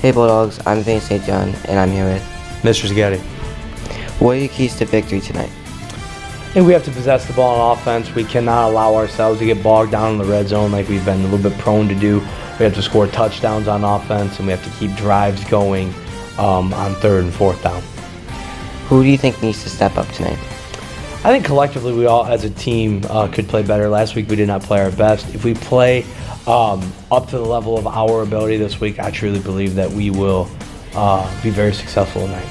Hey Bulldogs, I'm Vinny St. John, and I'm here with. Mr. Zagatti. What are your keys to victory tonight? I think we have to possess the ball on offense. We cannot allow ourselves to get bogged down in the red zone like we've been a little bit prone to do. We have to score touchdowns on offense, and we have to keep drives going on third and fourth down. Who do you think needs to step up tonight? I think collectively we all as a team could play better. Last week we did not play our best. If we play up to the level of our ability this week, I truly believe that we will be very successful tonight.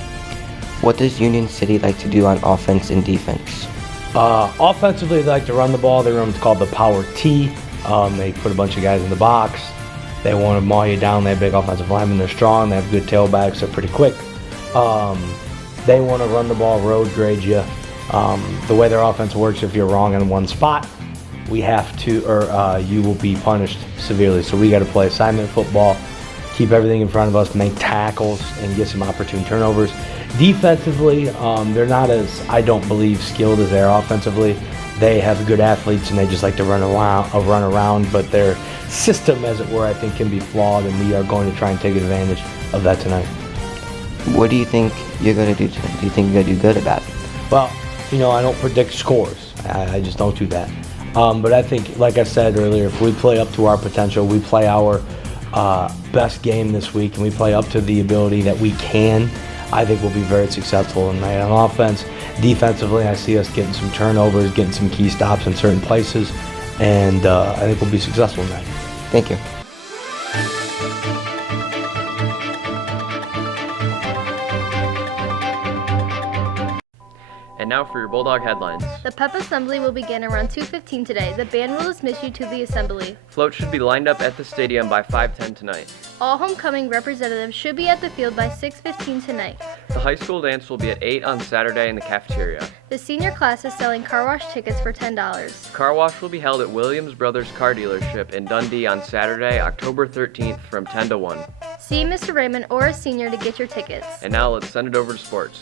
What does Union City like to do on offense and defense? Offensively, they like to run the ball. They run what's called the power T. They put a bunch of guys in the box. They want to maul you down. They have big offensive linemen. They're strong. They have good tailbacks. They're pretty quick. They want to run the ball, road grade you. The way their offense works, if you're wrong in one spot, we have to, or you will be punished severely. So we got to play assignment football, keep everything in front of us, make tackles, and get some opportune turnovers. Defensively, they're not as, I don't believe, skilled as they are offensively. They have good athletes and they just like to run around, but their system, as it were, I think can be flawed, and we are going to try and take advantage of that tonight. What do you think you're going to do tonight? Do you think you're going to do good about it? Well, I don't predict scores. I just don't do that. But I think, like I said earlier, if we play up to our potential, we play our best game this week, and we play up to the ability that we can, I think we'll be very successful tonight on offense. Defensively, I see us getting some turnovers, getting some key stops in certain places, and I think we'll be successful tonight. Thank you. And now for your Bulldog headlines. The pep assembly will begin around 2:15 today. The band will dismiss you to the assembly. Floats should be lined up at the stadium by 5:10 tonight. All homecoming representatives should be at the field by 6:15 tonight. The high school dance will be at 8 on Saturday in the cafeteria. The senior class is selling car wash tickets for $10. Car wash will be held at Williams Brothers Car Dealership in Dundee on Saturday, October 13th from 10 to 1. See Mr. Raymond or a senior to get your tickets. And now let's send it over to sports.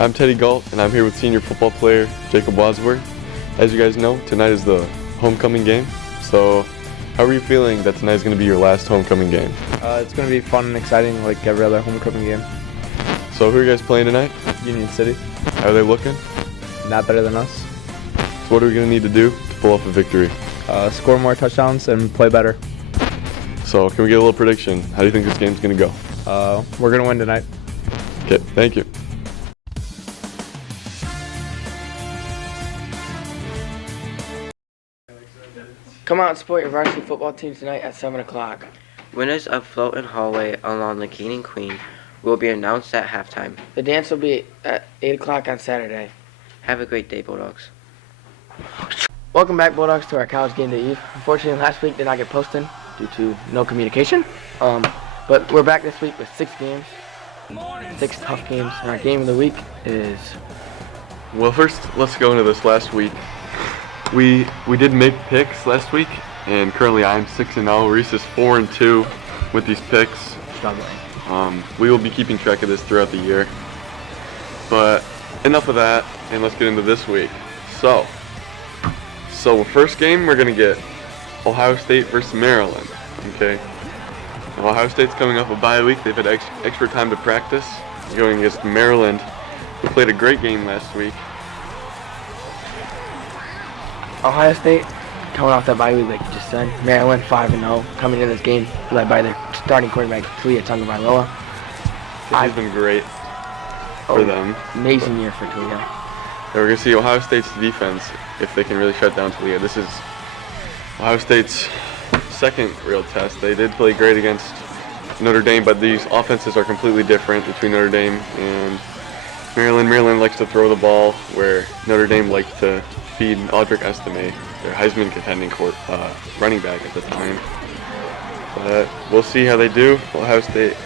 I'm Teddy Galt, and I'm here with senior football player Jacob Wadsworth. As you guys know, tonight is the homecoming game. So, how are you feeling that tonight is going to be your last homecoming game? It's going to be fun and exciting like every other homecoming game. So, who are you guys playing tonight? Union City. How are they looking? Not better than us. So, what are we going to need to do to pull off a victory? Score more touchdowns and play better. So, can we get a little prediction? How do you think this game's going to go? We're going to win tonight. Okay, thank you. Come out and support your varsity football team tonight at 7 o'clock. Winners of Float and Hallway along the King and Queen will be announced at halftime. The dance will be at 8 o'clock on Saturday. Have a great day, Bulldogs. Welcome back, Bulldogs, to our College Game Day Eve. Unfortunately, last week did not get posted due to no communication. But we're back this week with 6 games, 6 tough games. And our game of the week is... Well, first, let's go into this last week. We did make picks last week, and currently I'm 6-0. Reese is 4-2 with these picks. struggling. We will be keeping track of this throughout the year. But enough of that, and let's get into this week. So first game, we're going to get Ohio State versus Maryland. Okay. Now, Ohio State's coming off a bye week. They've had extra time to practice. Going against Maryland, who played a great game last week. Ohio State, coming off that bye week, like you just said. Maryland 5-0, coming in this game led by their starting quarterback, Tua Tagovailoa. He's been great for them. Amazing year for Tua. And we're going to see Ohio State's defense, if they can really shut down Toledo. This is Ohio State's second real test. They did play great against Notre Dame, but these offenses are completely different between Notre Dame and Maryland. Maryland likes to throw the ball, where Notre Dame likes to feed Audric Estime, their Heisman contending running back at the time. But we'll see how they do. Ohio State,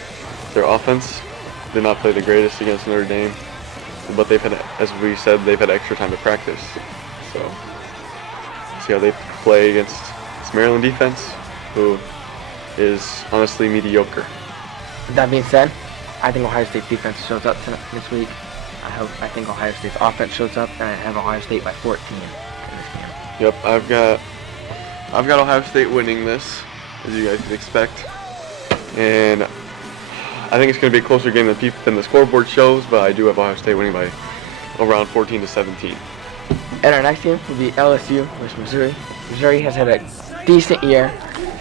their offense did not play the greatest against Notre Dame, but they've had, as we said, they've had extra time to practice. So see how they play against this Maryland defense, who is honestly mediocre. With that being said, I think Ohio State's defense shows up this week. I think Ohio State's offense shows up, and I have Ohio State by 14 in this game. Yep, I've got Ohio State winning this, as you guys would expect, and I think it's going to be a closer game than the scoreboard shows, but I do have Ohio State winning by around 14-17. And our next game will be LSU versus Missouri. Missouri has had a decent year,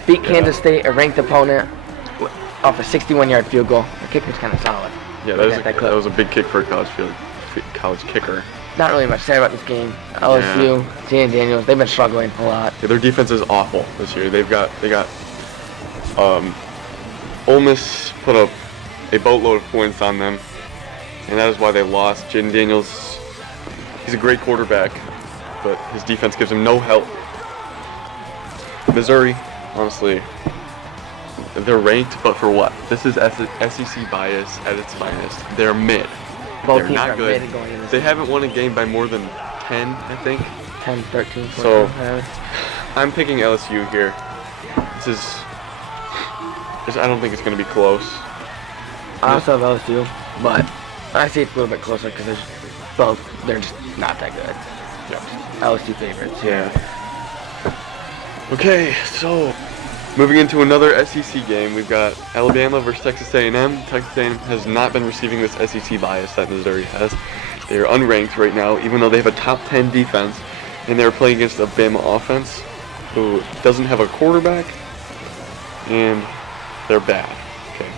beat Kansas State, a ranked opponent, off a 61-yard field goal. The kicker's kind of solid. Yeah, that was a big kick for a college kicker. Not really much to say about this game. LSU, Jalen Daniels, they've been struggling a lot. Yeah, their defense is awful this year. They got Ole Miss put up a boatload of points on them, and that is why they lost. Jalen Daniels, he's a great quarterback, but his defense gives him no help. Missouri, honestly, they're ranked, but for what? This is SEC bias at its finest. They're mid. Both They're teams not are good. mid going into this They game. haven't won a game by more than 10, I think. 10, 13, 14, So, whatever. I'm picking LSU here. I don't think it's going to be close. I also have LSU, but I see it's a little bit closer because they're just not that good. Yeah. LSU favorites. Yeah. Okay, so moving into another SEC game, we've got Alabama versus Texas A&M. Texas A&M has not been receiving this SEC bias that Missouri has. They are unranked right now, even though they have a top 10 defense, and they're playing against a Bama offense who doesn't have a quarterback, and they're bad. Okay.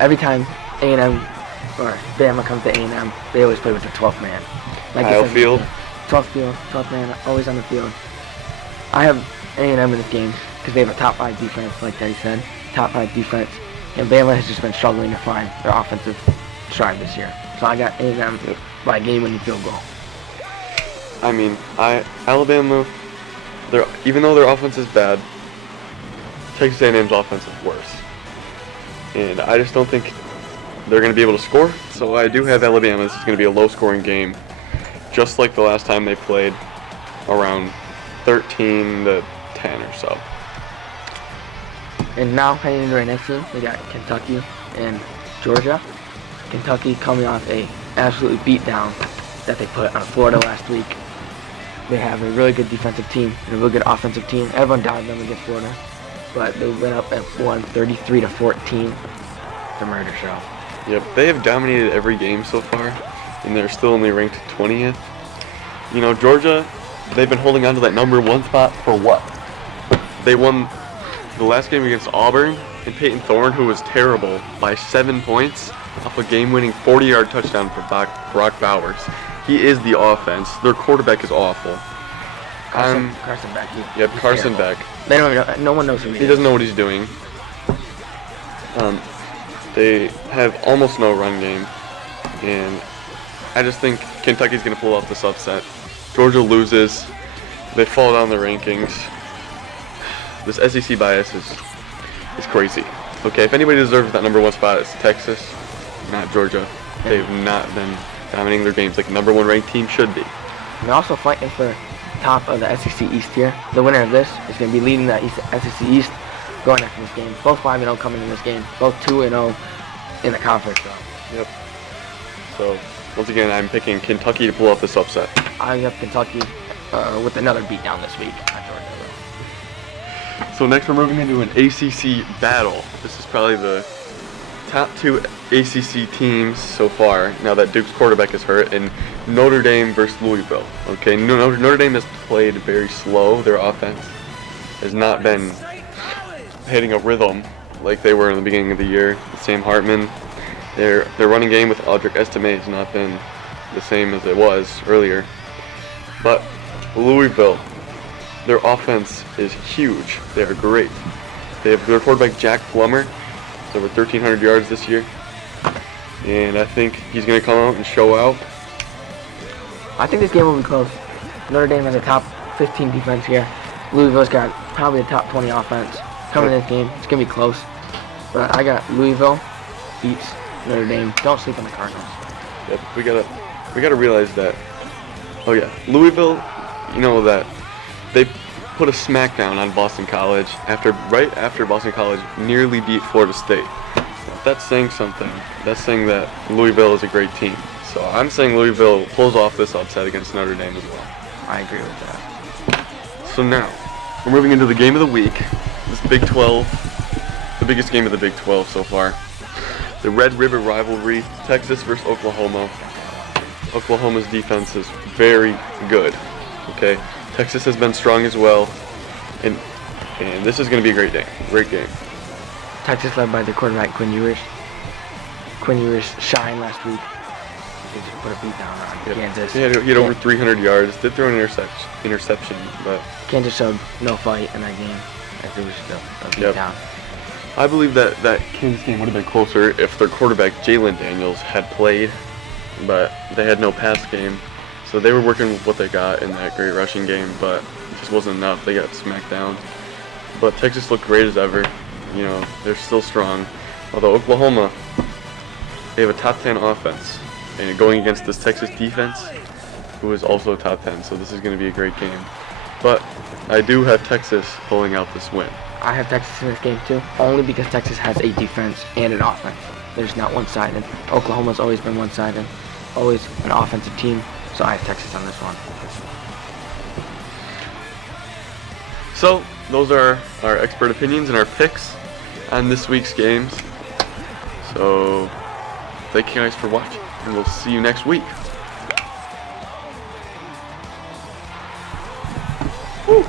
Every time A&M or Bama comes to A&M, they always play with the 12th man. Like Kyle it says, Field. 12th man, always on the field. I have A&M in this game because they have a top 5 defense, like Teddy said. Top 5 defense. And Bama has just been struggling to find their offensive stride this year. So I got A&M by a game-winning field goal. I mean, Alabama, even though their offense is bad, Texas A&M's offense is worse. And I just don't think they're going to be able to score. So I do have Alabama. This is going to be a low-scoring game, just like the last time they played, around 13-10 or so. And now heading into our next game, we got Kentucky and Georgia. Kentucky coming off a absolutely beatdown that they put on Florida last week. They have a really good defensive team and a really good offensive team. Everyone doubted them against Florida, but they went up and won 33-14. The murder show. Yep, they have dominated every game so far, and they're still only ranked 20th. You know, Georgia, they've been holding on to that number 1 spot for what? They won the last game against Auburn, and Peyton Thorne, who was terrible, by 7 points off a game-winning 40-yard touchdown for Brock Bowers. He is the offense. Their quarterback is awful. Carson Beck. Yep, Carson Beck. They don't even know, no one knows who he is. He doesn't know what he's doing. They have almost no run game, and I just think Kentucky's going to pull off this upset. Georgia loses. They fall down the rankings. This SEC bias is crazy. Okay, if anybody deserves that number 1 spot, it's Texas, not Georgia. They've not been dominating their games like the number 1 ranked team should be. They're also fighting for top of the SEC East here. The winner of this is going to be leading the SEC East going after this game. Both 5-0 coming in this game. Both 2-0 in the conference though. Yep. So, once again, I'm picking Kentucky to pull off this upset. I have Kentucky with another beatdown this week. Not Georgia though. So next we're moving into an ACC battle. This is probably the top 2 ACC teams so far, now that Duke's quarterback is hurt, and Notre Dame versus Louisville. Okay, Notre Dame has played very slow. Their offense has not been hitting a rhythm like they were in the beginning of the year. Sam Hartman, their running game with Audric Estime has not been the same as it was earlier. But Louisville, their offense is huge. They are great. They have their quarterback Jack Plummer, he's over 1,300 yards this year, and I think he's going to come out and show out. I think this game will be close. Notre Dame has a top 15 defense here. Louisville's got probably a top 20 offense. Coming in this game, it's going to be close. But I got Louisville beats Notre Dame. Don't sleep on the Cardinals. Yep, we gotta realize that. Oh yeah, Louisville, you know that they put a smackdown on Boston College right after Boston College nearly beat Florida State. That's saying something. That's saying that Louisville is a great team. So I'm saying Louisville pulls off this upset against Notre Dame as well. I agree with that. So now, we're moving into the game of the week. This Big 12, the biggest game of the Big 12 so far. The Red River rivalry, Texas versus Oklahoma. Oklahoma's defense is very good. Okay, Texas has been strong as well, and this is going to be a great day. Great game. Texas led by the quarterback Quinn Ewers. Quinn Ewers shined last week. He just put a beat down on Kansas. He had over 300 yards. Did throw an interception, but Kansas showed no fight in that game. As it was just a beat Yep. down. I believe that Kansas game would have been closer if their quarterback Jalen Daniels had played, but they had no pass game, so they were working with what they got in that great rushing game, but it just wasn't enough. They got smacked down. But Texas looked great as ever. You know, they're still strong. Although Oklahoma, they have a top 10 offense, and going against this Texas defense, who is also top 10. So this is going to be a great game. But I do have Texas pulling out this win. I have Texas in this game too, only because Texas has a defense and an offense. There's not one-sided. Oklahoma's always been one-sided, always an offensive team, so I have Texas on this one. So those are our expert opinions and our picks on this week's games. So thank you guys for watching, and we'll see you next week. Woo.